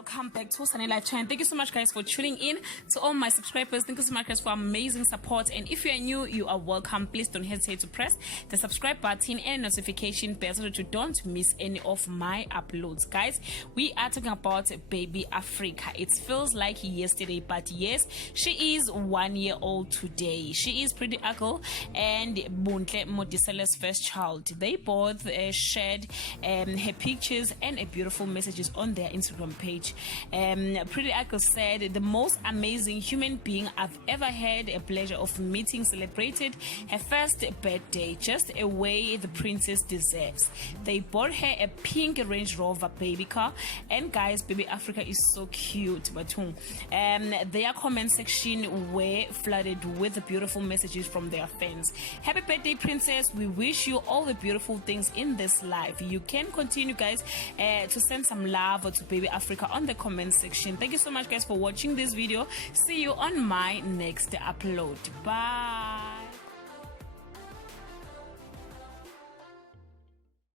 welcome back to Sunny Life Channel. Thank you so much, guys, for tuning in. To all my subscribers, thank you so much, guys, for amazing support. And if you are new, you are welcome. Please don't hesitate to press the subscribe button and notification bell so that you don't miss any of my uploads. Guys, we are talking about baby Africa. It feels like yesterday, but yes, she is 1 year old today. She is Priddy and Bontle Modiselle's first child. They both shared her pictures and a beautiful messages on their Instagram page. Priddy said, the most amazing human being I've ever had a pleasure of meeting, celebrated her first birthday just a way the princess deserves. They bought her a pink Range Rover baby car, and guys, baby Africa is so cute. But their comment section were flooded with beautiful messages from their fans. Happy birthday, princess. We wish you all the beautiful things in this life. You can continue, guys, to send some love to baby Africa on the comment section. Thank you so much, guys, for watching this video. See you on my next upload. Bye.